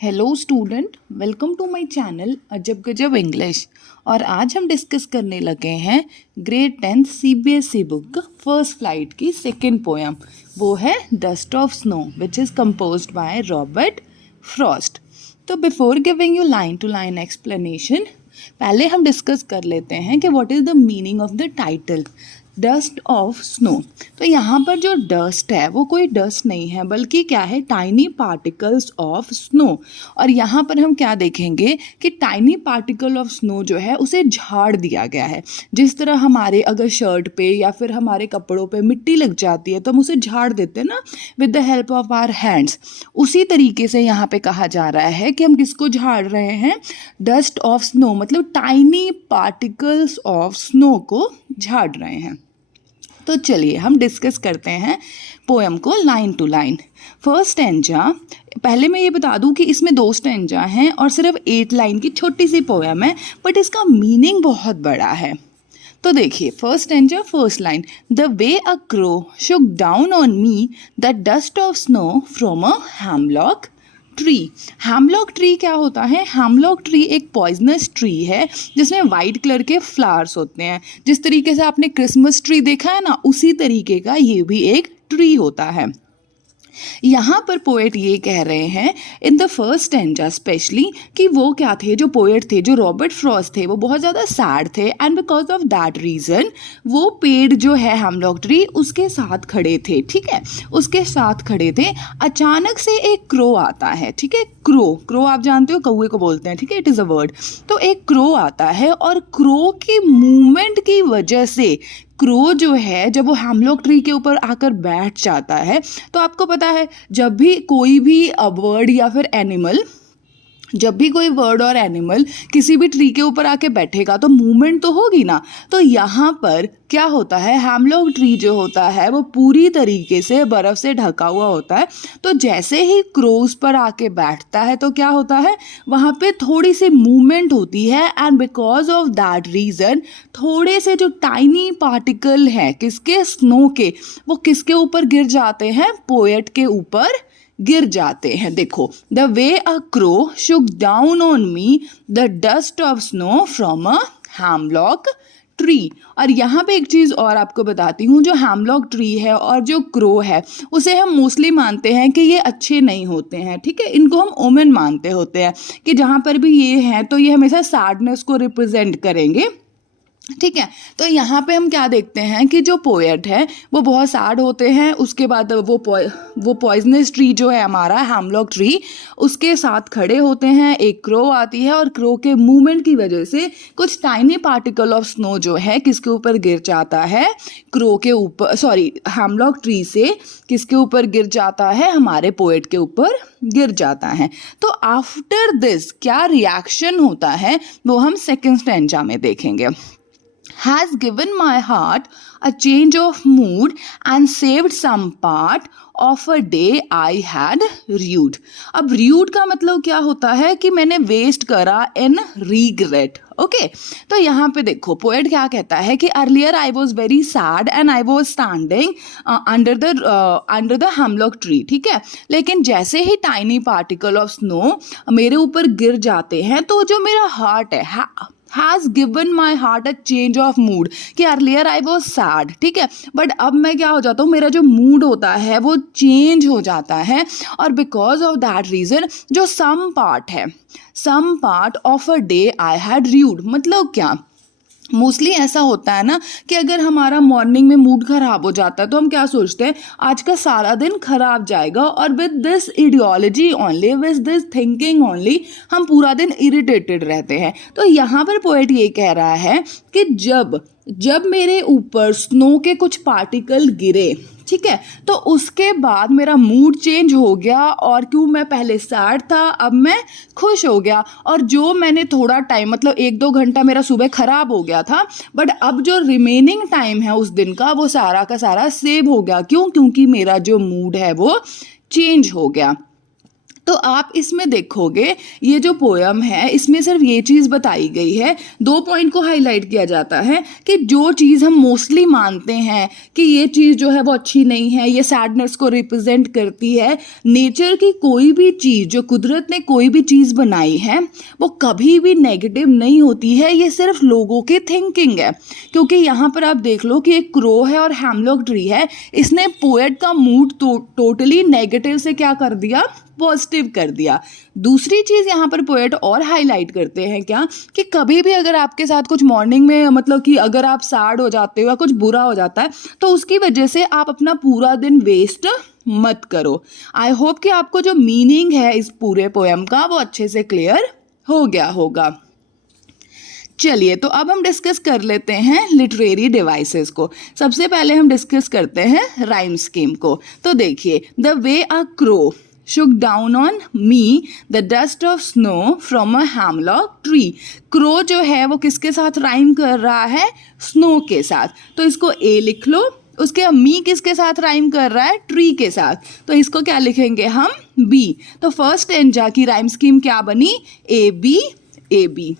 Hello student, welcome to my channel Ajab Gajab English. और आज हम डिस्कस करने लगे हैं grade 10 CBSE book first flight की सेकंड पोएम। वो है dust of snow which is composed by Robert Frost. तो before giving you line to line explanation, पहले हम डिस्कस कर लेते हैं कि what is the meaning of the title dust of snow. तो यहाँ पर जो डस्ट है वो कोई डस्ट नहीं है बल्कि क्या है, टाइनी पार्टिकल्स ऑफ स्नो। और यहाँ पर हम क्या देखेंगे कि टाइनी पार्टिकल ऑफ स्नो जो है उसे झाड़ दिया गया है। जिस तरह हमारे अगर शर्ट पे या फिर हमारे कपड़ों पे मिट्टी लग जाती है तो हम उसे झाड़ देते हैं ना, with the help of our hands. उसी तरीके से यहाँ पे कहा जा रहा है कि हम किसको झाड़ रहे हैं, डस्ट ऑफ स्नो, मतलब टाइनी पार्टिकल्स ऑफ स्नो को झाड़ रहे हैं। तो चलिए हम डिस्कस करते हैं पोएम को line to line. First stanza, पहले मैं ये बता दूं कि इसमें 2 स्टैंजा हैं और सिर्फ 8 लाइन की छोटी सी पोएम है, बट इसका मीनिंग बहुत बड़ा है। तो देखिए first stanza first line, the way a crow Shuk down on me the dust of snow from a hemlock tree. Hemlock tree क्या होता है? हैमलॉक ट्री एक पॉइजनस ट्री है जिसमें वाइट कलर के फ्लावर्स होते हैं। जिस तरीके से आपने क्रिसमस ट्री देखा है ना, उसी तरीके का ये भी एक ट्री होता है। यहाँ पर पोएट ये कह रहे हैं in the first stanza specially कि वो क्या थे, जो पोएट थे, जो रॉबर्ट फ्रॉस्ट थे, वो बहुत ज़्यादा सैड थे and because of that reason वो पेड़ जो है हैमलॉक ट्री उसके साथ खड़े थे। ठीक है, उसके साथ खड़े थे। अचानक से एक क्रो आता है। ठीक है, क्रो आप जानते हो कौवे को बोलते हैं। ठीक है, इट इज़ अ वर्ड। तो एक क्रो आता है और क्रो की मूवमेंट की वजह से क्रो जो है जब वो हैमलॉक ट्री के ऊपर आकर बैठ जाता है, तो आपको पता है जब भी कोई भी बर्ड या फिर एनिमल, जब भी कोई बर्ड और एनिमल किसी भी ट्री के ऊपर आके बैठेगा तो मूवमेंट तो होगी ना। तो यहाँ पर क्या होता है, हैमलॉक ट्री जो होता है वो पूरी तरीके से बर्फ़ से ढका हुआ होता है। तो जैसे ही क्रोज पर आके बैठता है तो क्या होता है, वहाँ पे थोड़ी सी मूवमेंट होती है and because of that reason थोड़े से जो टाइनी पार्टिकल हैं किसके, स्नो के, वो किसके ऊपर गिर जाते हैं, पोएट के ऊपर गिर जाते हैं। देखो, the way a crow Shuk down on me the dust of snow from a hemlock tree. और यहाँ पे एक चीज़ और आपको बताती हूँ, जो हैमलॉक ट्री है और जो क्रो है उसे हम मोस्टली मानते हैं कि ये अच्छे नहीं होते हैं। ठीक है, इनको हम ओमेन मानते होते हैं कि जहाँ पर भी ये हैं तो ये हमेशा सैडनेस को रिप्रेजेंट करेंगे। ठीक है, तो यहाँ पे हम क्या देखते हैं कि जो पोएट है वो बहुत सैड होते हैं। उसके बाद वो पॉइजनस ट्री जो है हमारा हैमलॉक ट्री, उसके साथ खड़े होते हैं। एक क्रो आती है और क्रो के मूवमेंट की वजह से कुछ टाइनी पार्टिकल ऑफ स्नो जो है किसके ऊपर गिर जाता है, क्रो के ऊपर, सॉरी हैमलॉक ट्री से किसके ऊपर गिर जाता है, हमारे पोएट के ऊपर गिर जाता है। तो आफ्टर दिस क्या रिएक्शन होता है वो हम सेकेंड स्टैंजा में देखेंगे। Has given my heart a change of mood and saved some part of a day I had rued। अब rued का मतलब क्या होता है कि मैंने वेस्ट करा in regret। ओके, तो यहाँ पे देखो पोएट क्या कहता है कि earlier I was very sad and I was standing under the hemlock tree. ठीक है, लेकिन जैसे ही टाइनी पार्टिकल ऑफ स्नो मेरे ऊपर गिर जाते हैं तो जो मेरा हार्ट है, has given my heart a change of mood, कि अर्लियर आई वॉज सैड। ठीक है, बट अब मैं क्या हो जाता हूँ, मेरा जो मूड होता है वो चेंज हो जाता है। और बिकॉज ऑफ दैट रीज़न जो सम पार्ट है, some part of a day I had rued, मतलब क्या, मोस्टली ऐसा होता है ना कि अगर हमारा मॉर्निंग में मूड खराब हो जाता है तो हम क्या सोचते हैं, आज का सारा दिन खराब जाएगा। और with this ideology only, with this thinking only, हम पूरा दिन इरिटेटेड रहते हैं। तो यहाँ पर पोएट ये कह रहा है कि जब मेरे ऊपर स्नो के कुछ पार्टिकल गिरे, ठीक है, तो उसके बाद मेरा मूड चेंज हो गया और क्यों, मैं पहले सैड था अब मैं खुश हो गया। और जो मैंने थोड़ा टाइम, मतलब 1-2 घंटा मेरा सुबह खराब हो गया था, बट अब जो रिमेनिंग टाइम है उस दिन का वो सारा का सारा सेव हो गया। क्यों? क्योंकि मेरा जो मूड है वो चेंज हो गया। तो आप इसमें देखोगे ये जो पोयम है इसमें सिर्फ ये चीज़ बताई गई है, 2 पॉइंट को हाईलाइट किया जाता है कि जो चीज़ हम मोस्टली मानते हैं कि ये चीज़ जो है वो अच्छी नहीं है, ये सैडनेस को रिप्रेजेंट करती है, नेचर की कोई भी चीज़, जो कुदरत ने कोई भी चीज़ बनाई है वो कभी भी नेगेटिव नहीं होती है, ये सिर्फ लोगों की थिंकिंग है। क्योंकि यहाँ पर आप देख लो कि एक क्रो है और हैमलॉक ट्री है, इसने पोएट का मूड टोटली नेगेटिव से क्या कर दिया, पॉजिटिव कर दिया। दूसरी चीज़ यहाँ पर पोएट और हाईलाइट करते हैं क्या कि कभी भी अगर आपके साथ कुछ मॉर्निंग में मतलब कि अगर आप सैड हो जाते हो या कुछ बुरा हो जाता है तो उसकी वजह से आप अपना पूरा दिन वेस्ट मत करो। आई होप कि आपको जो मीनिंग है इस पूरे पोएम का वो अच्छे से क्लियर हो गया होगा। चलिए तो अब हम डिस्कस कर लेते हैं लिटरेरी डिवाइसेस को। सबसे पहले हम डिस्कस करते हैं राइम स्कीम को। तो देखिए, the way a crow shook down on me the dust of snow from a hemlock tree। Crow जो है वो किसके साथ राइम कर रहा है, स्नो के साथ, तो इसको ए लिख लो। उसके मी किसके साथ राइम कर रहा है, ट्री के साथ, तो इसको क्या लिखेंगे हम, बी। तो फर्स्ट एंजा की राइम स्कीम क्या बनी, A B.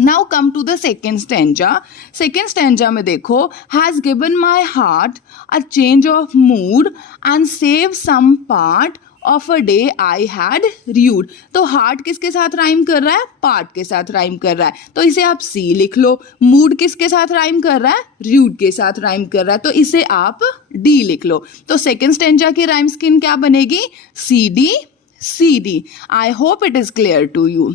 Now come to the second stanza। Second stanza में देखो, has given my heart a change of mood and saved some part of a day I had rued। तो heart किसके साथ rhyme कर रहा है, पार्ट के साथ राइम कर रहा है, तो इसे आप सी लिख लो। मूड किसके साथ राइम कर रहा है, रूड के साथ राइम कर रहा है, तो इसे आप डी लिख लो। तो सेकेंड स्टेंजा की राइम स्कीम क्या बनेगी, C D. I hope it is clear to you.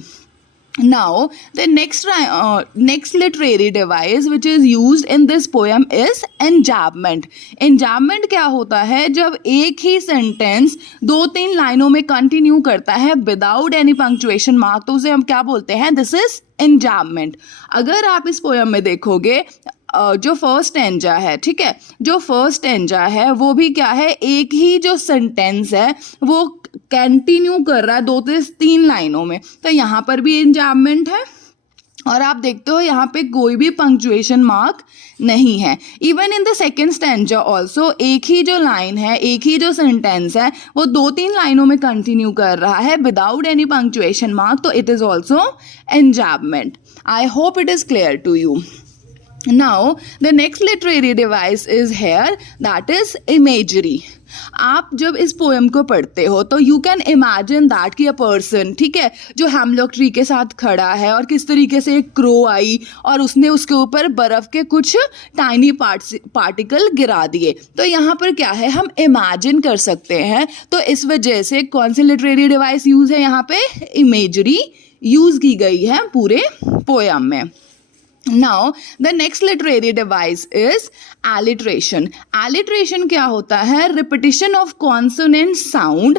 Now the next literary device which is used in this poem is enjambment। enjambment क्या होता है, जब एक ही सेंटेंस 2-3 लाइनों में कंटिन्यू करता है विदाउट एनी पंक्चुएशन मार्क, तो उसे हम क्या बोलते हैं, दिस इज enjambment। अगर आप इस पोएम में देखोगे जो फर्स्ट एंजा है, ठीक है, जो फर्स्ट एंजा है वो भी क्या है, एक ही जो सेंटेंस है वो कंटिन्यू कर रहा है 2-3 लाइनों में, तो यहाँ पर भी एंजाम्बमेंट है। और आप देखते हो यहाँ पे कोई भी पंक्चुएशन मार्क नहीं है। Even in the second stanza also एक ही जो लाइन है, एक ही जो सेंटेंस है वो 2-3 लाइनों में कंटिन्यू कर रहा है विदाउट एनी पंक्चुएशन मार्क, तो it is also enjambment. I hope it is clear to you. Now the next literary device is here, that is imagery। आप जब इस पोएम को पढ़ते हो तो यू कैन इमेजिन दैट कि अ पर्सन, ठीक है, जो हैमलॉक ट्री के साथ खड़ा है और किस तरीके से एक क्रो आई और उसने उसके ऊपर बर्फ के कुछ टाइनी पार्टिकल गिरा दिए, तो यहाँ पर क्या है, हम इमेजिन कर सकते हैं। तो इस वजह से कौन सी लिटरेरी डिवाइस यूज है, यहाँ पे इमेजरी यूज की गई है पूरे पोएम में। Now the next literary device is alliteration। alliteration क्या होता है, repetition of consonant sound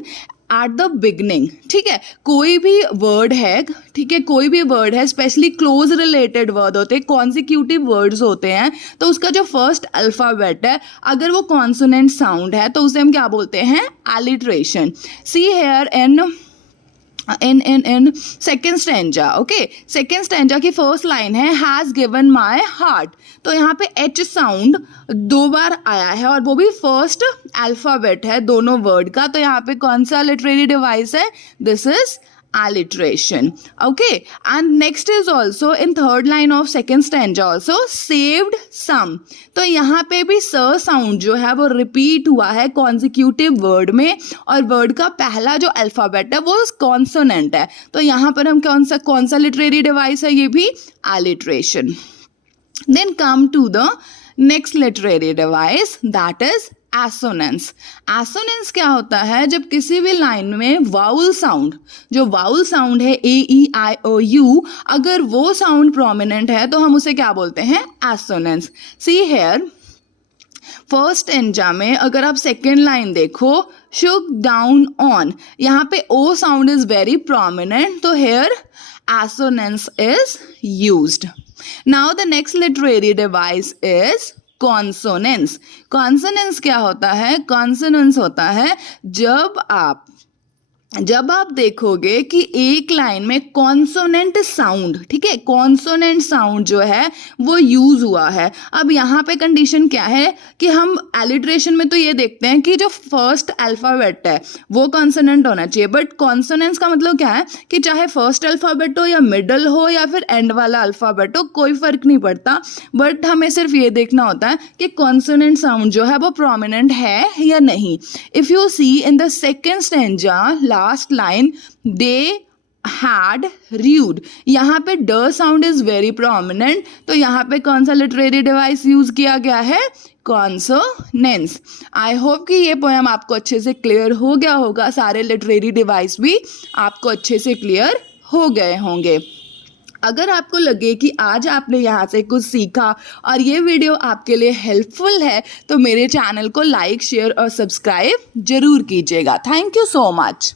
at the beginning। ठीक है, कोई भी वर्ड है, ठीक है, कोई भी वर्ड है, स्पेशली क्लोज रिलेटेड वर्ड होते हैं, कॉन्सिक्यूटिव वर्ड्स होते हैं, तो उसका जो फर्स्ट अल्फाबेट है अगर वो कॉन्सोनेंट साउंड है तो उसे हम क्या बोलते हैं, alliteration। See here in second stanza, okay, second stanza की फर्स्ट लाइन है has given my heart, तो यहाँ पे h साउंड 2 बार आया है और वो भी फर्स्ट अल्फाबेट है दोनों वर्ड का, तो यहाँ पे कौन सा लिटरेरी डिवाइस है, this is alliteration। okay, and next is also in third line of second stanza also saved some। तो यहाँ पे भी स साउंड जो है वो रिपीट हुआ है कॉन्सिक्यूटिव वर्ड में और वर्ड का पहला जो अल्फाबेट है वो कॉन्सोनेंट है, तो यहाँ पर हम कौन सा लिटरेरी डिवाइस है, ये भी alliteration। then come to the next literary device, that is assonance. Assonance क्या होता है, जब किसी भी लाइन में वाउल साउंड, जो वाउल साउंड है ए ई आई ओ यू, अगर वो साउंड प्रोमिनेंट है तो हम उसे क्या बोलते हैं, एसोनेंस। सी हेयर फर्स्ट एंजा में अगर आप सेकेंड लाइन देखो, शुक डाउन ऑन, यहाँ पे O sound is very prominent, तो here assonance is used. Now the next literary device is consonance. Consonance क्या होता है, कॉन्सोनेंस होता है जब आप जब आप देखोगे कि एक लाइन में कॉन्सोनेंट साउंड, ठीक है, कॉन्सोनेंट साउंड जो है वो यूज हुआ है। अब यहाँ पे कंडीशन क्या है कि हम एलिट्रेशन में तो ये देखते हैं कि जो फर्स्ट अल्फाबेट है वो कॉन्सोनेंट होना चाहिए, बट कॉन्सोनेंट्स का मतलब क्या है कि चाहे फर्स्ट अल्फाबेट हो या मिडल हो या फिर एंड वाला अल्फाबेट हो, कोई फर्क नहीं पड़ता, बट हमें सिर्फ ये देखना होता है कि कॉन्सोनेंट साउंड जो है वो प्रोमिनेंट है या नहीं। If you see in the second stanza last line, they had rude, यहाँ पे ड साउंड इज वेरी प्रोमिनेंट, तो यहाँ पे कौन सा लिटरेरी डिवाइस यूज किया गया है, कॉन्सोनेंस। आई होप कि ये पोएम आपको अच्छे से क्लियर हो गया होगा, सारे लिटरेरी डिवाइस भी आपको अच्छे से क्लियर हो गए होंगे। अगर आपको लगे कि आज आपने यहाँ से कुछ सीखा और ये वीडियो आपके लिए हेल्पफुल है तो मेरे चैनल को लाइक, शेयर और सब्सक्राइब जरूर कीजिएगा। Thank you so much.